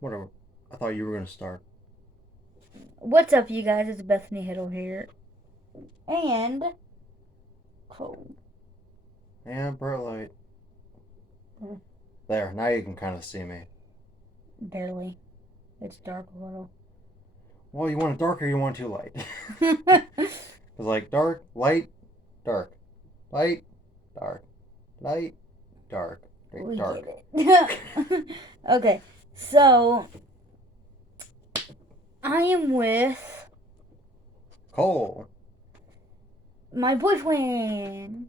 Whatever. I thought you were gonna start. What's up, you guys? It's Bethany Hiddle here. And cold. Yeah, bright light. There, now you can kind of see me. Barely. It's dark a little. Well, you want it dark or you want it too light? It's like dark, light, dark, light, dark, light, dark, We dark. get it. Okay, so I am with Cole. my boyfriend.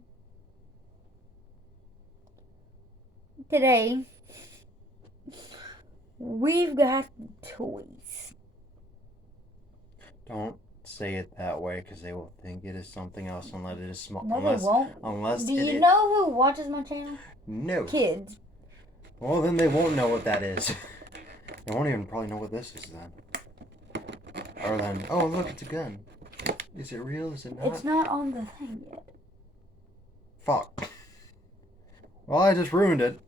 Today, we've got toys. Don't say it that way because they will think it is something else unless it is small. No, they won't. Unless Do it you is. know who watches my channel? No. Kids. Well, then they won't know what that is. They won't even probably know what this is then. Or then, oh look, it's a gun. Is it real? Is it not? It's not on the thing yet. Fuck. Well, I just ruined it.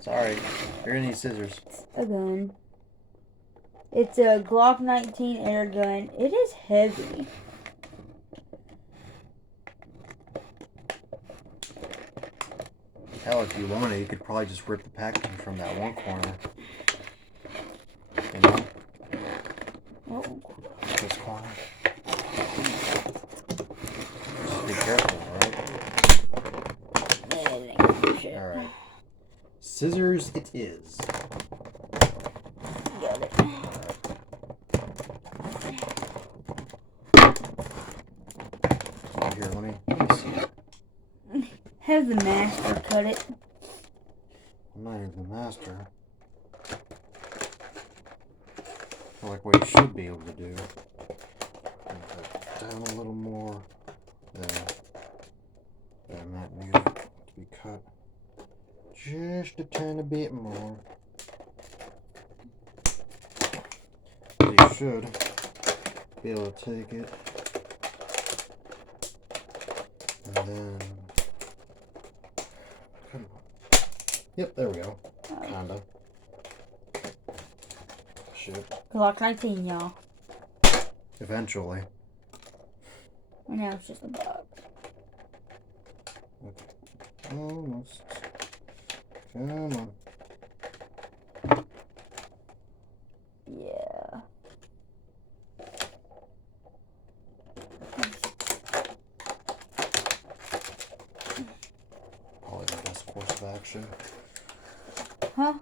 Sorry. You're gonna need scissors. A gun. It's a Glock 19 airgun. It is heavy. Hell, if you wanted, you could probably just rip the packaging from that one corner. You know? Oh. This corner. Just be careful, alright? Alright. Scissors it is. Got it. Here, let me see. Have the master cut it. I'm not even the master. I like what you should be able to do. Down a little more. There. That might need to be cut just a tiny bit more. You should be able to take it and then come on. Yep, there we go. Kinda. Should. Glock 19, y'all. Eventually. And now it's just a box. Okay. Almost. Come on. Yeah. Probably the best course of action. Huh?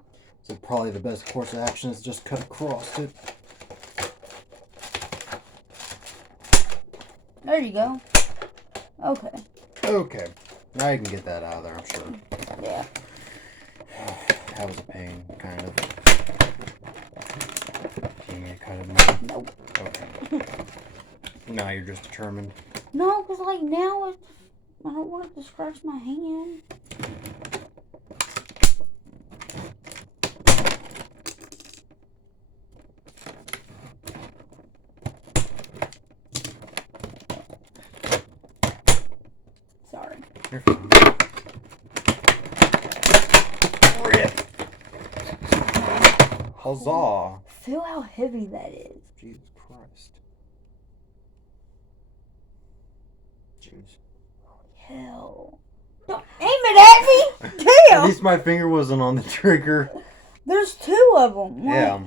So probably the best course of action is just cut across it. There you go. Okay. Okay. Now you can get that out of there, I'm sure. Yeah. That was a pain, kind of. Do you need me to cut it more? Nope. Okay. Now you're just determined. No, because like now it's, I don't want it to scratch my hand. Sorry. You're fine. Rip! Huzzah! Feel how heavy that is. Jesus Christ. Jeez. Hell. Don't aim it at me! At Damn! least my finger wasn't on the trigger. There's two of them. Yeah.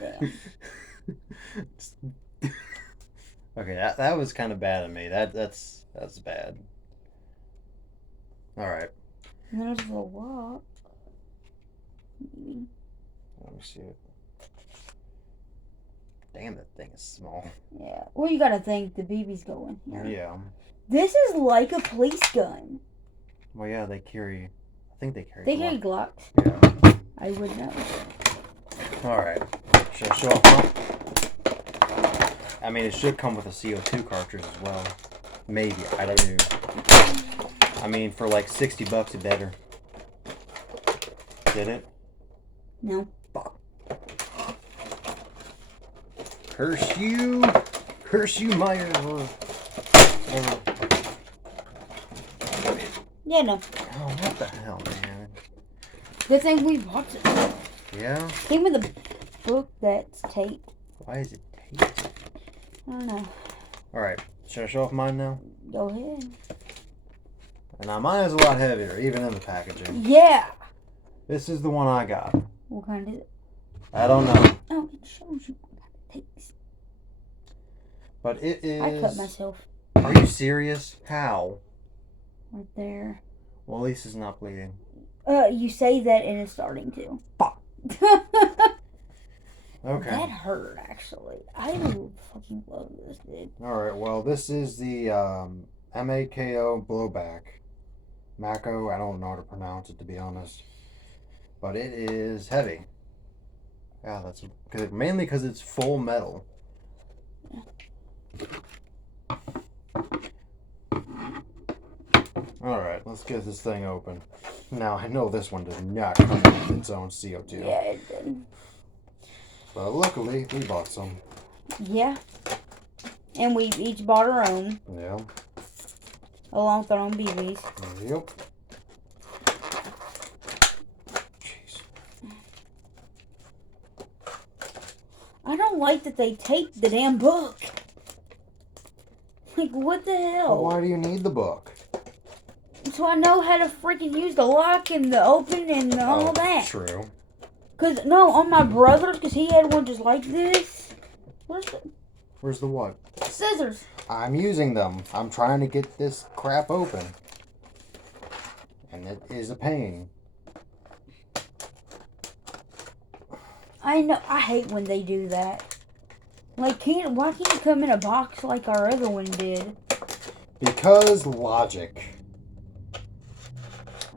Damn. Okay, that was kind of bad of me. That's bad. All right. And there's the lock. Maybe. Let me see it. Damn, that thing is small. Yeah. Well, you gotta think the BB's going here. Yeah. This is like a police gun. Well, yeah, they carry. I think they carry. They carry Glocks. Yeah. I would know. All right. Should I show off front? I mean, it should come with a CO2 cartridge as well. Maybe. I don't know. I mean, for like $60 it better. Did it? No. Fuck. Curse you! Curse you, Meyer! Yeah, no. Oh, what the hell, man? Good thing we bought it. Yeah? Came with a book that's taped. Why is it taped? I don't know. Alright, should I show off mine now? Go ahead. Now, mine is a lot heavier, even in the packaging. Yeah. This is the one I got. What kind is it? I don't know. Oh, it shows you what kind it takes. But it is... I cut myself. Are you serious? How? Right there. Well, at least it's not bleeding. You say that and it's starting to. Fuck. Okay. That hurt, actually. I fucking love this, dude. Alright, well, this is the MAKO Blowback. MAKO, I don't know how to pronounce it, to be honest. But it is heavy. Yeah, that's mainly because it's full metal. Alright, let's get this thing open. Now, I know this one does not come with its own CO2. Yeah, it did. But luckily, we bought some. Yeah. And we each bought our own. Yeah. Along with our own BBs. Yep. Jeez. I don't like that they taped the damn book. Like, what the hell? Well, why do you need the book? So I know how to freaking use the lock and the open and all that. True. Cause no, on my brother's, cause he had one just like this. Where's the what? Scissors. I'm using them. I'm trying to get this crap open. And it is a pain. I know. I hate when they do that. Like, why can't it come in a box like our other one did? Because logic.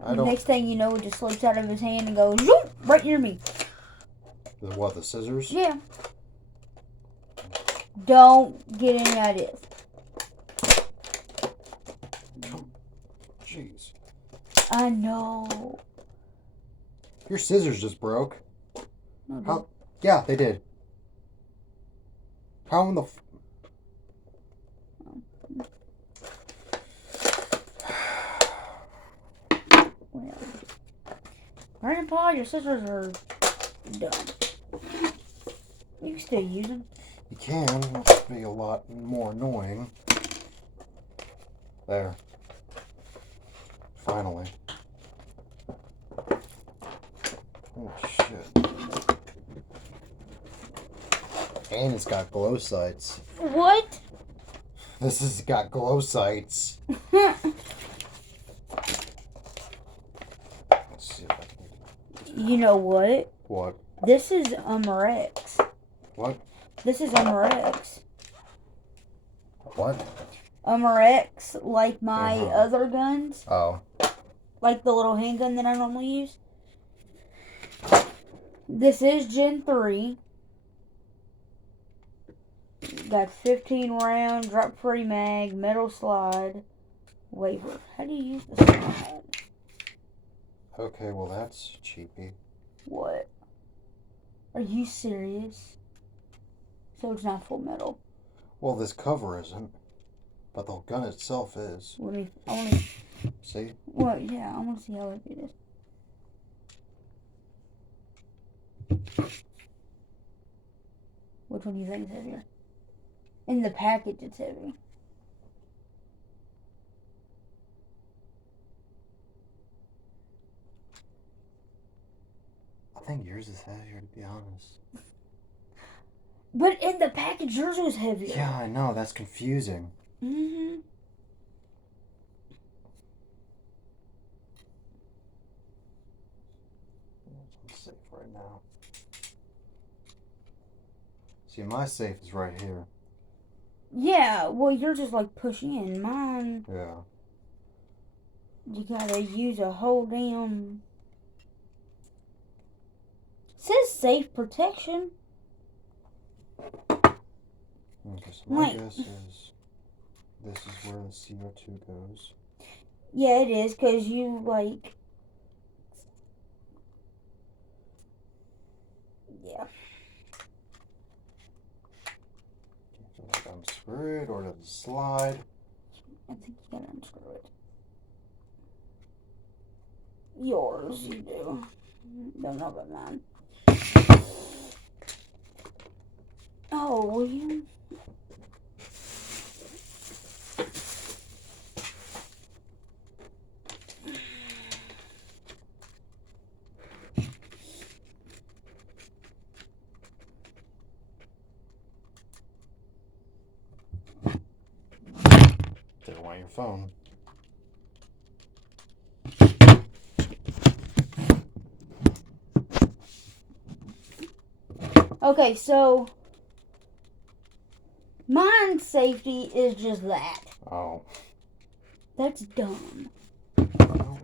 Next thing you know, it just slips out of his hand and goes, zoop, right near me. The what, the scissors? Yeah. Don't get any ideas. Jeez. I know. Your scissors just broke. No, How? Yeah, they did. How in the... Well, Grandpa, your scissors are done. You can still use them. You can. It'll be a lot more annoying. There. Finally. Oh, shit. And it's got glow sights. What? This has got glow sights. Let's see if I can... You know what? What? This is Rex. What? This is Rex. What? Rex, like my Uh-huh. other guns. Oh. Like the little handgun that I normally use. This is Gen 3. Got 15 round, drop free mag, metal slide, waver. How do you use the slide? Okay, well that's cheapy. What? Are you serious? So it's not full metal. Well, this cover isn't, but the gun itself is. I want to. See? Well, yeah, I want to see how heavy it is. Which one do you think is heavier? In the package, it's heavy. I think yours is heavier, to be honest. But in the package, yours was heavier. Yeah, I know. That's confusing. Mm-hmm. I'm safe right now. See, my safe is right here. Yeah, well, yours is like push in. Mine, Yeah. you gotta use a whole damn... It says safe protection. Okay, so my Like- guess is this is where the CO2 goes. Yeah, it is, because you, like... Yeah. Do I unscrew it or does it slide? I think you gotta unscrew it. yours, you do. Don't know about mine. Oh, will you? Didn't want your phone. Okay, so mine's safety is just that. Oh. That's dumb. Oh.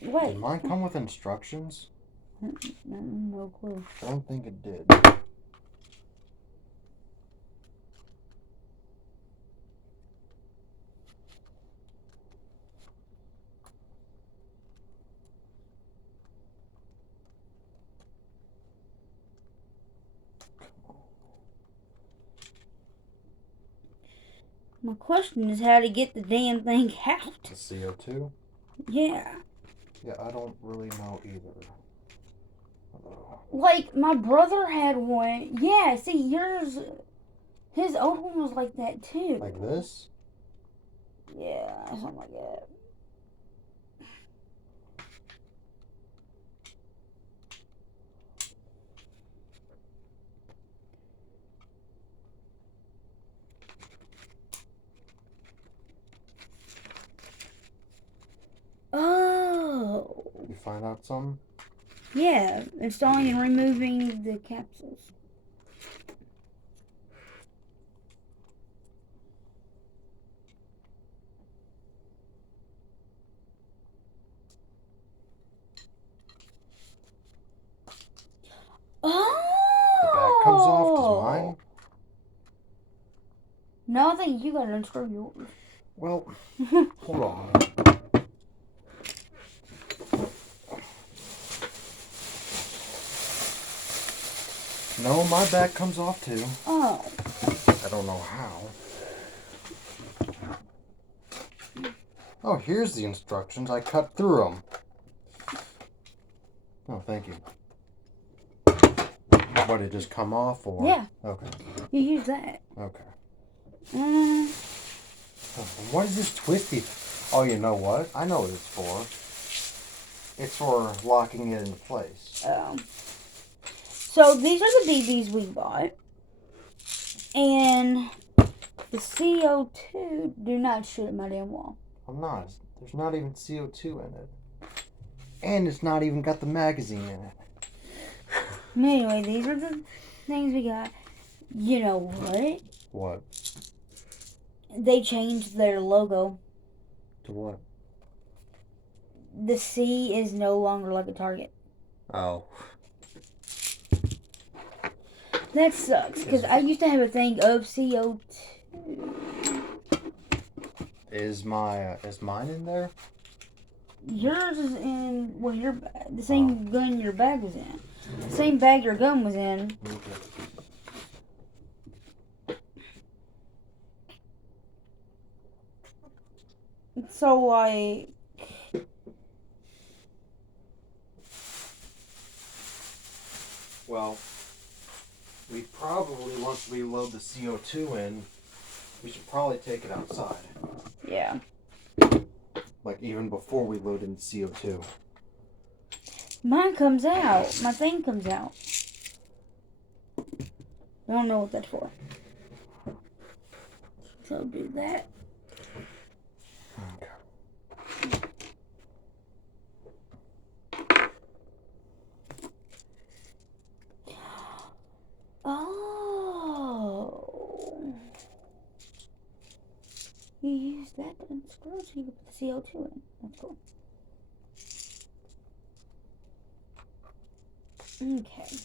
Wait. Did mine come with instructions? No clue. I don't think it did. My question is how to get the damn thing out. The CO2? Yeah. Yeah, I don't really know either. Like, my brother had one. Yeah, see, yours, his old one was like that too. Like this? Yeah, something like that. Oh. You find out something? Yeah, installing and removing the capsules. Oh! The back comes off. Does mine? No, I think you gotta unscrew yours. Well, hold on. No, my back comes off too. Oh. I don't know how. Oh, here's the instructions. I cut through them. Oh, thank you. What, it just come off or? Yeah. Okay. You use that. Okay. Mm. What is this twisty? Oh, you know what? I know what it's for. It's for locking it into place. So these are the BBs we bought. And the CO2 do not shoot at my damn wall. I'm not. There's not even CO2 in it. And it's not even got the magazine in it. Anyway, these are the things we got. You know what? What? They changed their logo. To what? The C is no longer like a target. Oh. That sucks, because I used to have a thing of CO2. Is mine in there? Yours is in, well, the same gun your bag was in. The same bag your gun was in. Okay. So, like... Well, we probably, once we load the CO2 in, we should probably take it outside. Yeah. Like, even before we load in the CO2. Mine comes out. My thing comes out. I don't know what that's for. So do that. Okay. Oh. You use that to unscrew so you can put the CO2 in. That's cool. Okay.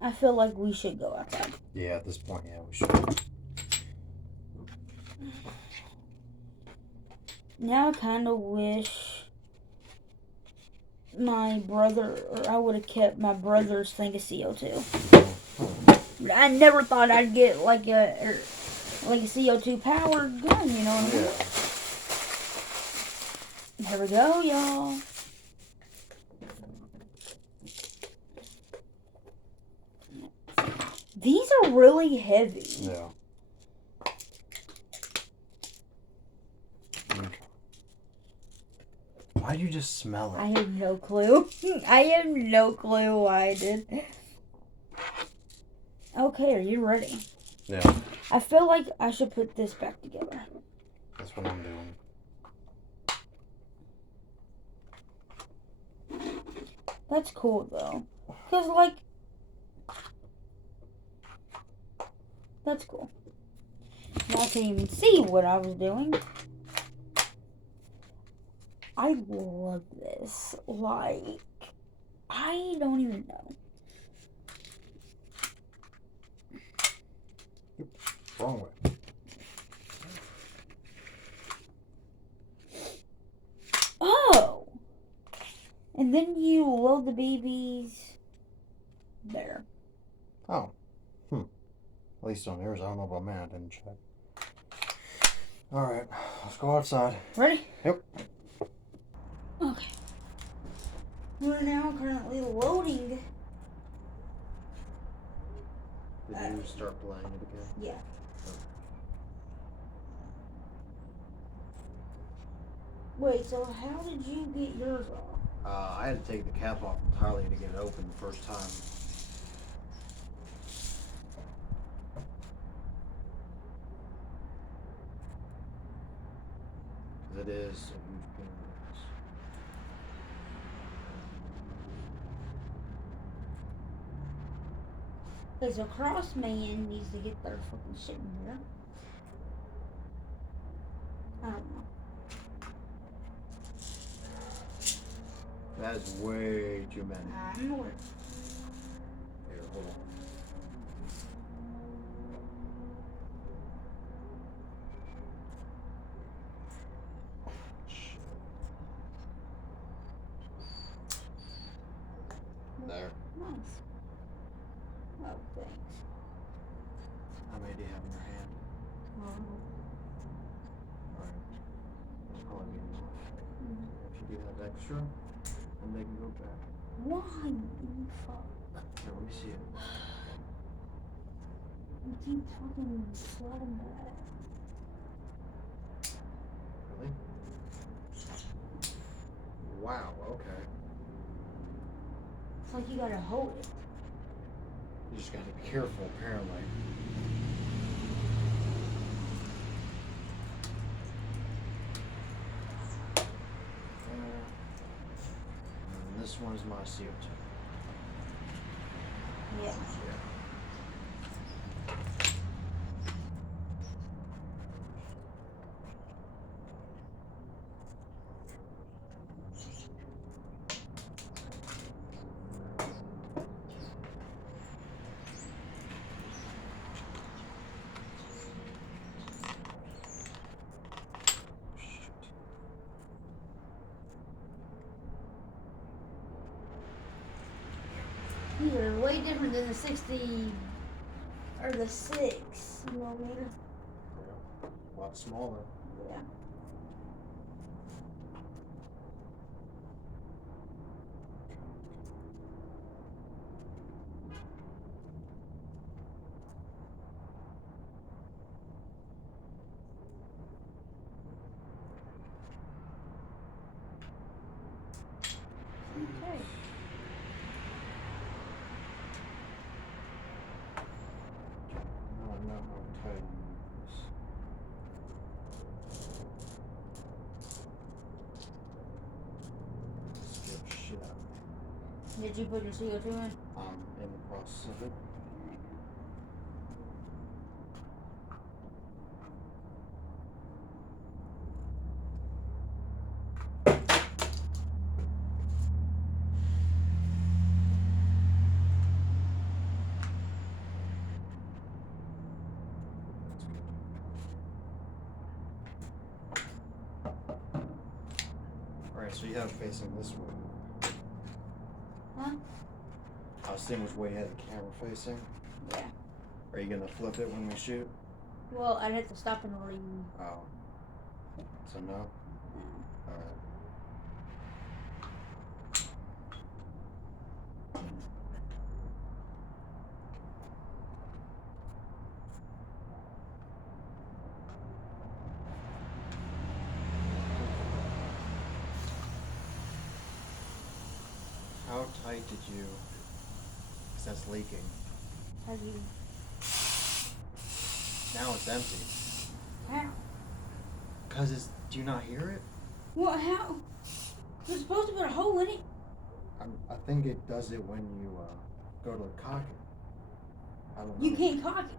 I feel like we should go outside. Yeah, at this point, yeah, we should. Now I kind of wish my brother, or I would have kept my brother's thing of CO2. I never thought I'd get like a CO2 powered gun, you know what I mean? Yeah. Here we go, y'all. These are really heavy. Yeah. Okay. Why'd you just smell I it? have no clue. I have no clue why I did. Okay, are you ready? Yeah. I feel like I should put this back together. That's what I'm doing. That's cool, though. Because, like, that's cool. Now I can't even see what I was doing. I love this. Like, I don't even know. Wrong way. Oh! And then you load the babies there. Oh. At least on yours. I don't know about mine. I didn't check. Alright. Let's go outside. Ready? Yep. Okay. We're now currently loading. Did you start playing it again? Yeah. Wait, so how did you get yours off? I had to take the cap off entirely to get it open the first time. Because it is a huge pain in the ass. Okay, so Crossman needs to get their fucking shit in here. I don't know. That is way too many. I'm aware. Here, hold on. Shit. There. Nice. Oh, thanks. How many do you have in your hand? Alright. That's probably be enough. If you do have extra, then they can go back. Why? Fuck. Here, let me see it. You keep fucking sliding back. Really? Wow, okay. It's like you gotta hold it. You just gotta be careful, apparently. And this one is my CO2. Yeah. These are way different than the 60 or the 6mm. Yeah. A lot smaller. Yeah. Okay. I don't know how tight you need this. Scared the shit out of me. Did you put your CO2 in? I'm in the process of it. Alright, so you have it facing this way. Huh? I was seeing which way you had the camera facing. Yeah. Are you gonna flip it when we shoot? Well, I'd have to stop and Oh. So no? Alright. How tight did you? Because that's leaking. How do you? Now it's empty. How? Because it's. Do you not hear it? What? How? You're supposed to put a hole in it. I think it does it when you go to cock it. I don't know. You can't cock it.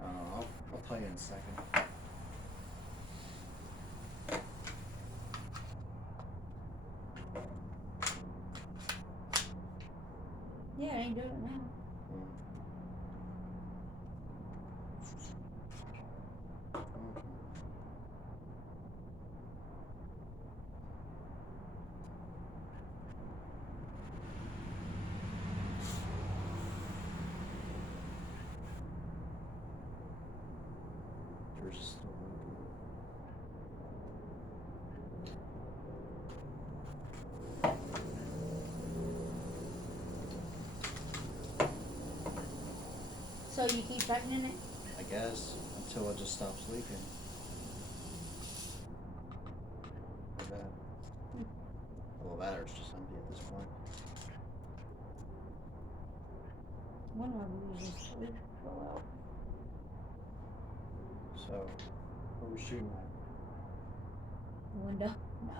I'll tell you in a second. Yeah, I ain't doing it now. Yours is still working. So you keep tightening it? I guess until it just stops leaking. Like that. Well, that or it's just empty at this point. One of them was just fell out. So, what we're shooting at? The window? No.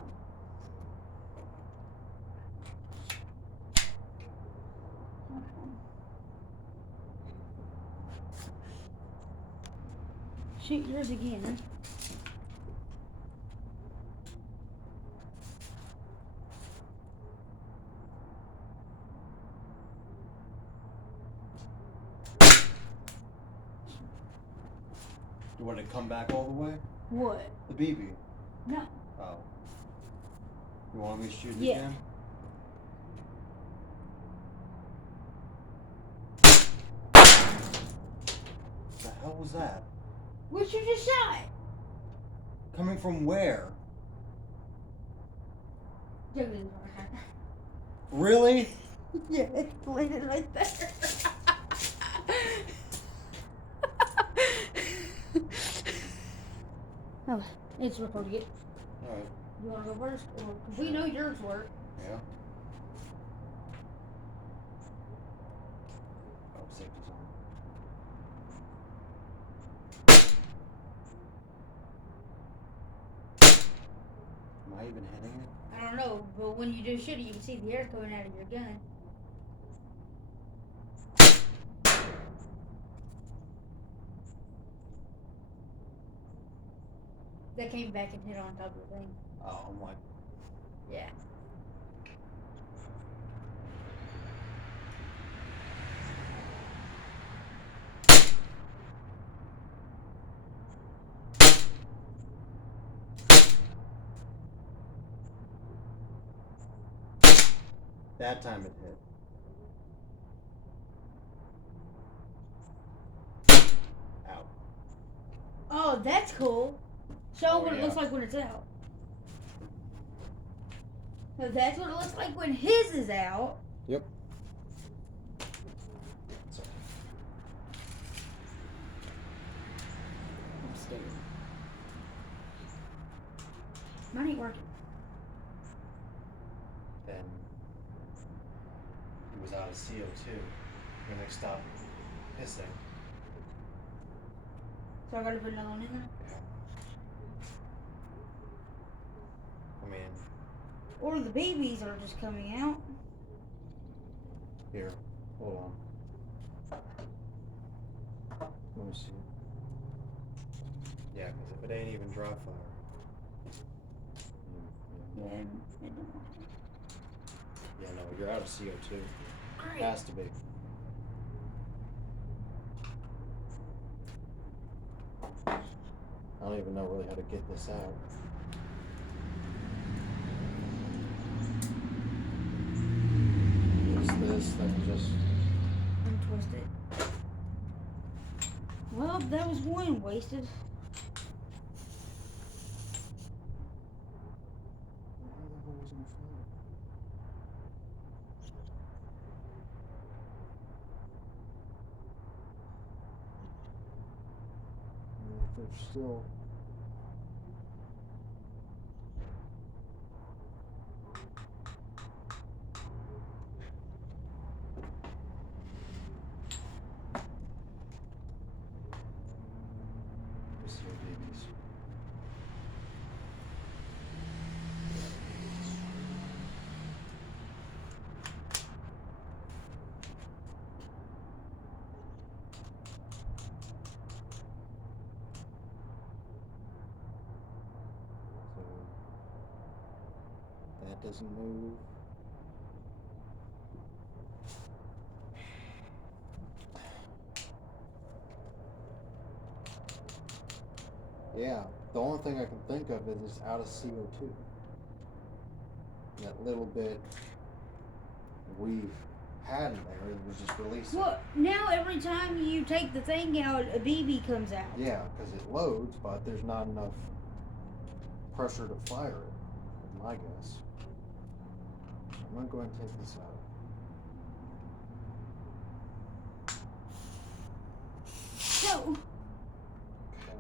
Shoot yours again. You want it to come back all the way? What? The BB? No. Oh. You want me to shoot it Yeah. again? The hell was that? What you just shot? Coming from where? Really? Yeah, it landed right there. Oh, it's recording it. Alright. You want to go first? Or, 'cause we know yours work. Yeah. Oh, safety's on. Am I even hitting it? I don't know, but when you do shoot it, you can see the air coming out of your gun. That came back and hit on top of the thing. Oh, I'm like, Yeah. that time it hit. Out. Oh, that's cool. Show 'em Oh, what it yeah. looks like when it's out. So that's what it looks like when his is out. Yep. Sorry. I'm scared. Mine ain't working. Then it was out of CO2 when they stopped hissing. So I gotta put another one in there? Yeah. I mean, Or the babies are just coming out. here, hold on. Let me see. Yeah, because if it ain't even dry fire. Yeah, it don't. Yeah, no, you're out of CO2. Great. Has to be. I don't even know really how to get this out. Use this, then just. Untwist it. Well, that was one wasted. are still. Let's see your babies. That doesn't move. Yeah, the only thing I can think of is it's out of CO2. That little bit we had in there, it was just releasing. Well, now every time you take the thing out, a BB comes out. Yeah, because it loads, but there's not enough pressure to fire it, is my guess. I'm going to go ahead and take this out. No.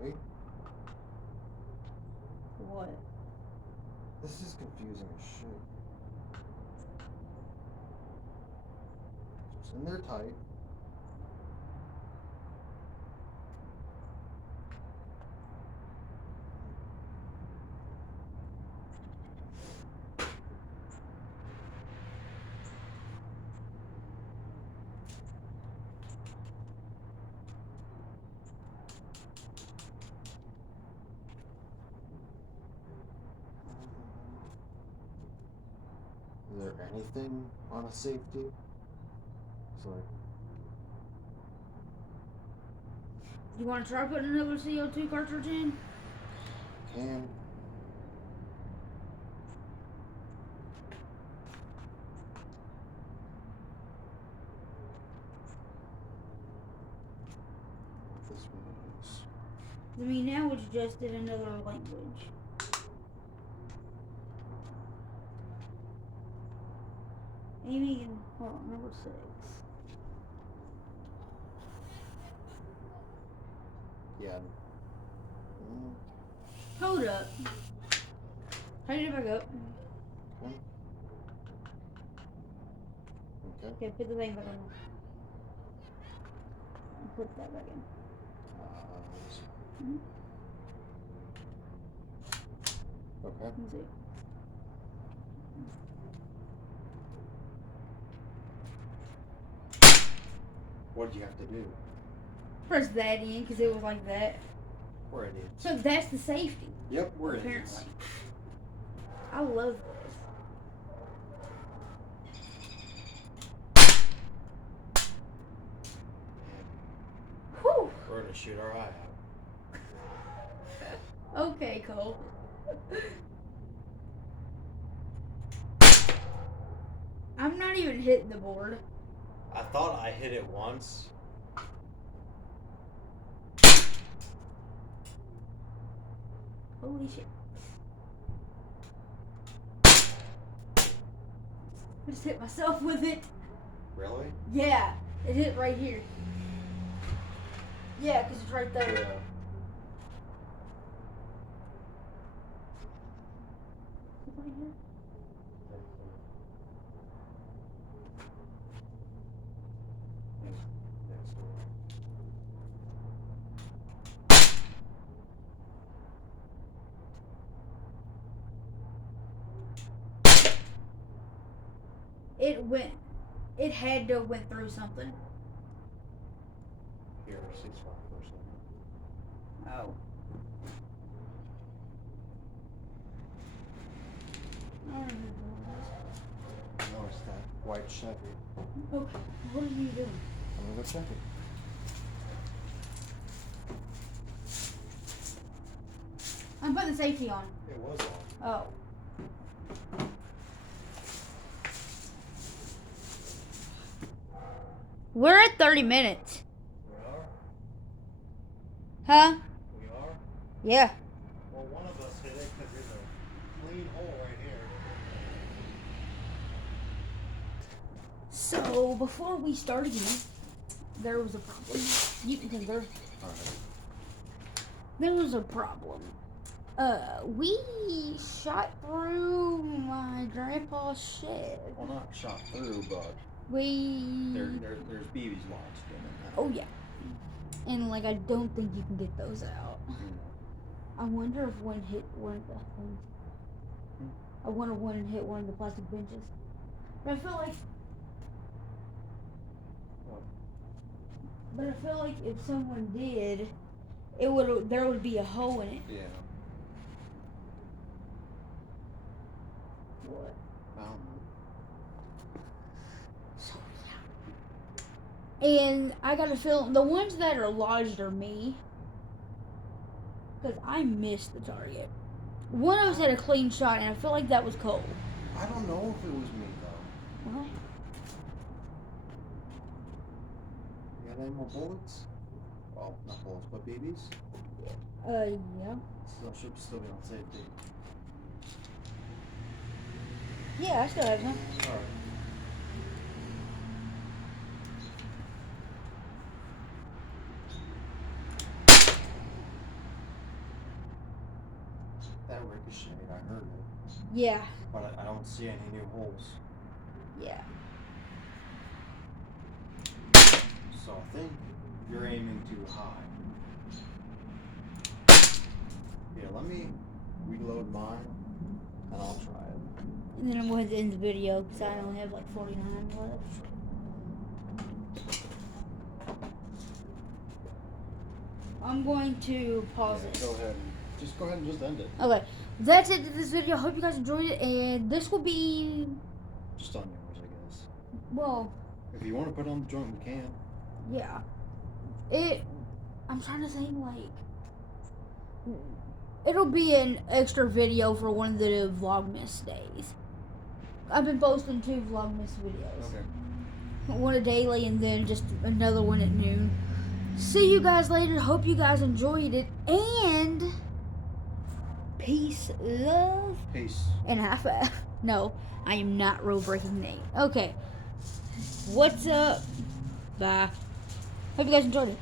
Okay. What? This is confusing as shit. It's in there tight. Is there anything on a safety? It's like, You want to try putting another CO2 cartridge in? can. This one is. I mean, now it's just in another language. Amy and, hold on, number 6. Yeah. Hold up. How do you back up? Okay. Okay. Okay, put the thing back on. Put that back in. Let's see. Mm-hmm. Okay. Let's see. What did you have to do? Press that in because it was like that. We're idiots. So that's the safety. Yep, we're idiots. Apparently. I love this. Whew. We're gonna shoot our eye out. Okay, Cole. I'm not even hitting the board. I thought I hit it once. Holy shit. I just hit myself with it. Really? Yeah, it hit right here. Yeah, because it's right there. Yeah. Right here. It had to went through something. Here, 6.5%. Oh. No, it's that white Chevy. Okay, what are you doing? I'm gonna go check it. I'm putting the safety on. It was on. Oh. We're at 30 minutes. We are? Huh? We are? Yeah. Well, one of us hit it because there's a clean hole right here. So, before we start again, there was a problem. You can take her. Alright. there was a problem. We shot through my grandpa's shed. Well, not shot through, but We. there's BBs launched in it. Oh yeah. And like I don't think you can get those out. I wonder if one hit one of the things. I wonder if one hit one of the plastic benches. But I feel like. What? But I feel like if someone did, there would be a hole in it. Yeah. What? I don't know. So yeah. And I got a feeling the ones that are lodged are me. Because I missed the target. One of us had a clean shot, and I feel like that was Cole. I don't know if it was me though. What? You got any more bullets? Well, not bullets, but BBs. Yeah. So should still be on safety. Yeah, I still have some. All right. That ricocheted, I heard it. Yeah. But I don't see any new holes. Yeah. So I think you're aiming too high. Yeah, let me reload mine and I'll try it. And then I'm going to end the video because I only have like 49 left. I'm going to pause it. Go ahead. Just go ahead and just end it. Okay, that's it for this video. I hope you guys enjoyed it, and this will be, Just on yours, I guess. well, If you want to put on the joint, we can. yeah. I'm trying to think, like, it'll be an extra video for one of the Vlogmas days. I've been posting 2 Vlogmas videos. Okay. One a daily and then just another one at noon. See you guys later. Hope you guys enjoyed it. And peace, love, Peace. and high five. No, I am not rule breaking Nate. Okay. What's up? Bye. Hope you guys enjoyed it.